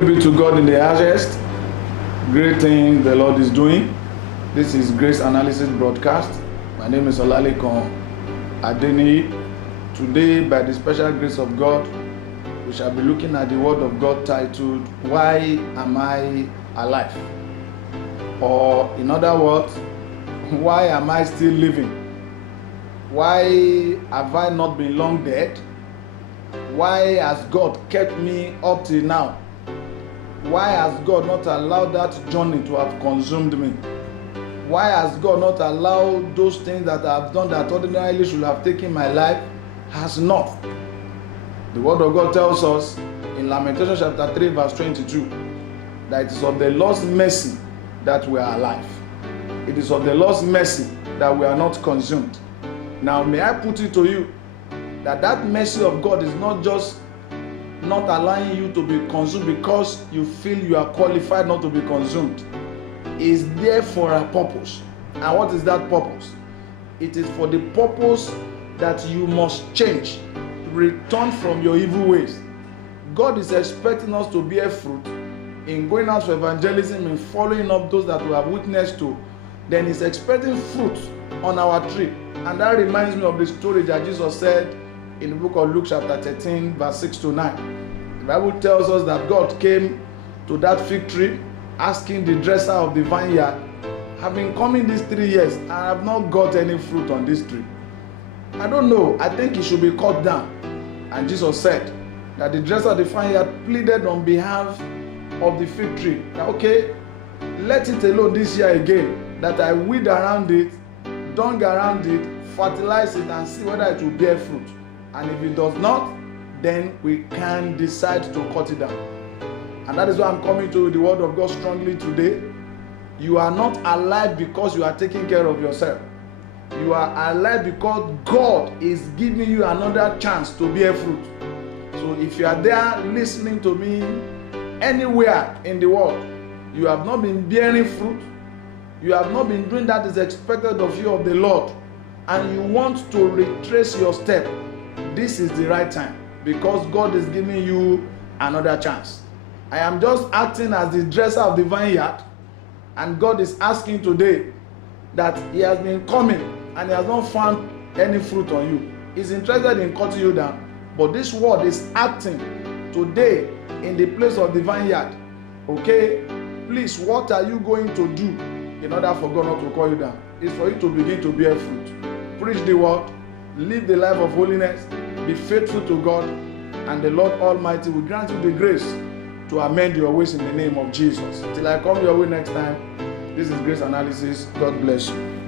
Be to God in the highest. Great thing the Lord is doing. This is Grace Analysis Broadcast. My name is Olalekan Adeniyi. Today, by the special grace of God, we shall be looking at the Word of God titled, Why Am I Alive? Or in other words, why am I still living? Why have I not been long dead? Why has God kept me up till now? Why has God not allowed that journey to have consumed me? Why has God not allowed those things that I have done that ordinarily should have taken my life has not? The Word of God tells us in Lamentation chapter 3 verse 22 that it is of the Lord's mercy that we are alive. It is of the Lord's mercy that we are not consumed. Now may I put it to you that mercy of God is not just not allowing you to be consumed because you feel you are qualified not to be consumed. It's there for a purpose. And what is that purpose? It is for the purpose that you must change, return from your evil ways. God is expecting us to bear fruit in going out for evangelism and following up those that we have witnessed to. Then He's expecting fruit on our tree. And that reminds me of the story that Jesus said in the book of Luke chapter 13 verse 6 to 9. The Bible tells us that God came to that fig tree asking the dresser of the vineyard, I've been coming these 3 years and I have not got any fruit on this tree. I don't know, I think it should be cut down. And Jesus said that the dresser of the vineyard pleaded on behalf of the fig tree that okay, let it alone this year again, that I weed around it, dung around it, fertilize it and see whether it will bear fruit. And if it does not, then we can decide to cut it down. And that is why I'm coming to the Word of God strongly today. You are not alive because you are taking care of yourself. You are alive because God is giving you another chance to bear fruit. So if you are there listening to me anywhere in the world, you have not been bearing fruit, you have not been doing that is expected of you of the Lord, and you want to retrace your step, this is the right time because God is giving you another chance. I am just acting as the dresser of the vineyard, and God is asking today that He has been coming and He has not found any fruit on you. He's interested in cutting you down, but this word is acting today in the place of the vineyard. Okay, please, what are you going to do in order for God not to cut you down? It's for you to begin to bear fruit. Preach the word, live the life of holiness, be faithful to God, and the Lord Almighty will grant you the grace to amend your ways in the name of Jesus. Till I come your way next time, this is Grace Analysis. God bless you.